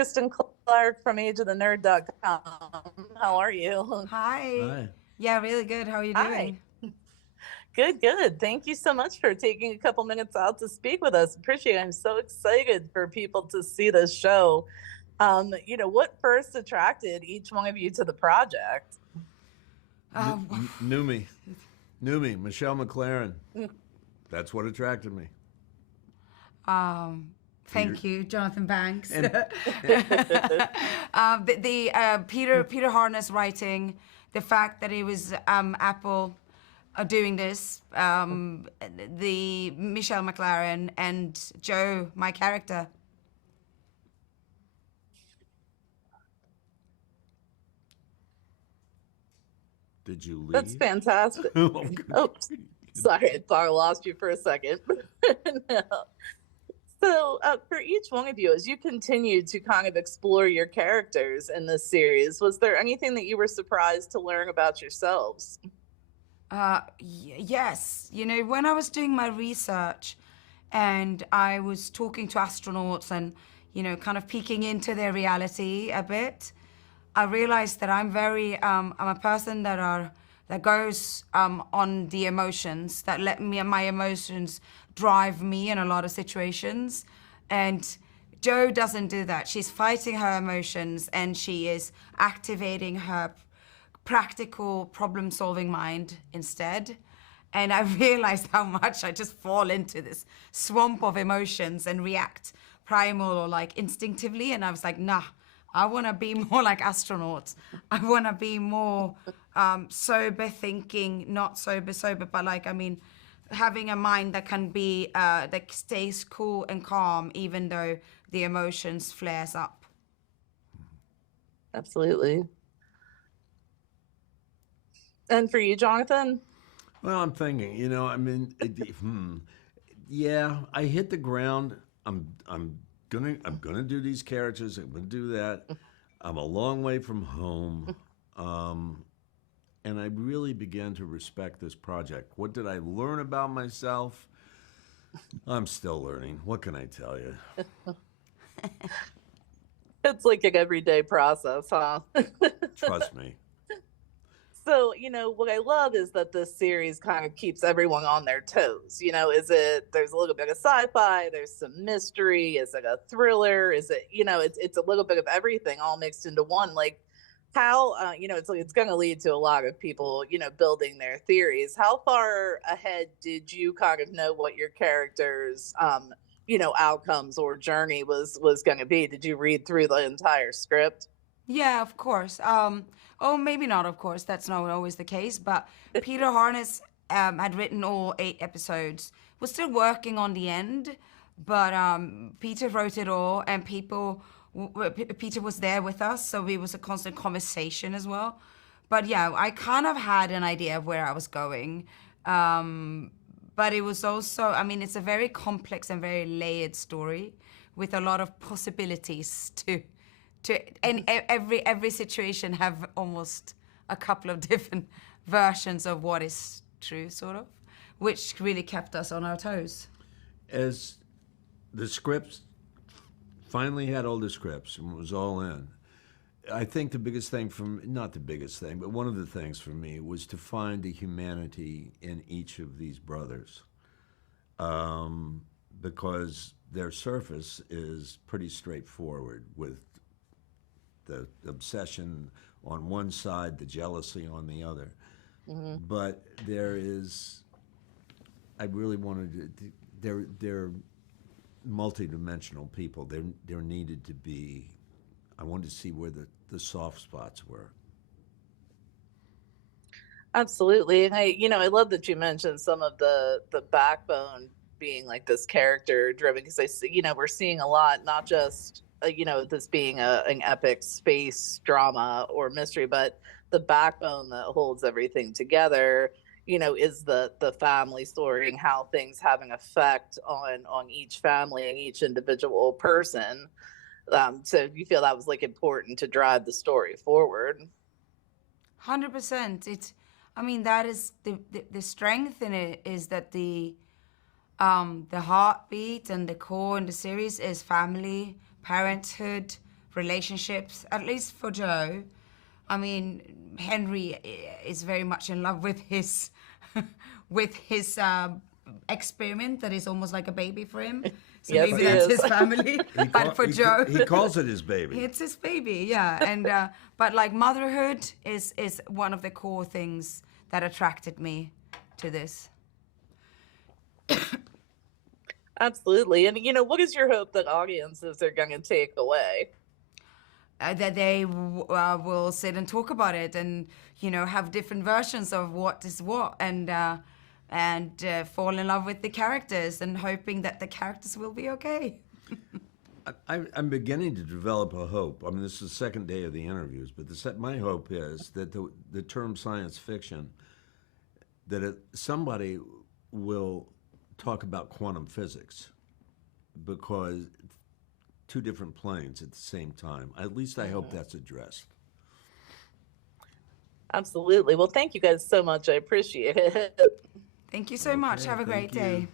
Kristen Clark from ageofthenerd.com. How are you? Hi. Hi. Yeah, really good. How are you Hi. doing? Good, good. Thank you so much for taking a couple minutes out to speak with us. Appreciate it. I'm so excited for people to see this show. What first attracted each one of you to the project? Uh, Noomi, Michelle McLaren. That's what attracted me. Thank you, Jonathan Banks. And Peter Harness writing, the fact that it was Apple doing this, the Michelle McLaren and Joe, my character. did you leave? That's fantastic. Oh, Oh, sorry, I thought I lost you for a second. No. So, for each one of you, as you continued to kind of explore your characters in this series, was there anything that you were surprised to learn about yourselves? Yes. You know, when I was doing my research and I was talking to astronauts and, kind of peeking into their reality a bit, I realized that I'm a person that goes on the emotions, that let me and my emotions drive me in a lot of situations. And Jo doesn't do that. She's fighting her emotions and she is activating her practical problem-solving mind instead. And I realized how much I just fall into this swamp of emotions and react primal or like instinctively. And I was like, nah, I want to be more like astronauts. I want to be more sober thinking, not sober, but having a mind that can be, that stays cool and calm even though the emotions flares up. Absolutely. And for you, Jonathan? Well, I'm thinking, yeah, I hit the ground. I'm gonna do these characters. I'm gonna do that. I'm a long way from home, and I really began to respect this project. What did I learn about myself? I'm still learning. What can I tell you? It's like an everyday process, huh? Trust me. So, what I love is that this series kind of keeps everyone on their toes. There's a little bit of sci-fi, there's some mystery, is it a thriller? Is it, it's a little bit of everything all mixed into one. Like how, it's going to lead to a lot of people, building their theories. How far ahead did you kind of know what your characters, outcomes or journey was going to be? Did you read through the entire script? Yeah, of course. Oh, maybe not, of course. That's not always the case. But Peter Harness had written all 8 episodes. Was still working on the end, but Peter wrote it all, and Peter was there with us, so it was a constant conversation as well. But yeah, I kind of had an idea of where I was going. But it was also, it's a very complex and very layered story with a lot of possibilities and every situation have almost a couple of different versions of what is true, sort of, which really kept us on our toes. As the scripts finally had all the scripts and it was all in, I think the biggest thing not the biggest thing, but one of the things for me was to find the humanity in each of these brothers. Because their surface is pretty straightforward with the obsession on one side, the jealousy on the other. Mm-hmm. But I really wanted to, they're multidimensional people. There needed to be, I wanted to see where the soft spots were. Absolutely. And I love that you mentioned some of the backbone being like this character driven, because I see, we're seeing a lot, not just this being an epic space drama or mystery, but the backbone that holds everything together, is the family story and how things have an effect on each family and each individual person. So you feel that was like important to drive the story forward? 100%. That is the strength in it, is that the heartbeat and the core in the series is family, parenthood, relationships, at least for Joe. I mean, Henry is very much in love with his with his experiment that is almost like a baby for him. So Yes, maybe he that's is. his family. But for Joe, he calls it his baby. it's his baby, yeah. And but like motherhood is one of the core things that attracted me to this. Absolutely. And, what is your hope that audiences are going to take away? That they will sit and talk about it, and have different versions of what is what, and fall in love with the characters, and hoping that the characters will be okay. I'm beginning to develop a hope. I mean, this is the second day of the interviews, but my hope is that the term science fiction, that somebody will talk about quantum physics, because two different planes at the same time. At least I hope that's addressed. Absolutely. Well, thank you guys so much. I appreciate it. Thank you so much. Have a great thank you. day.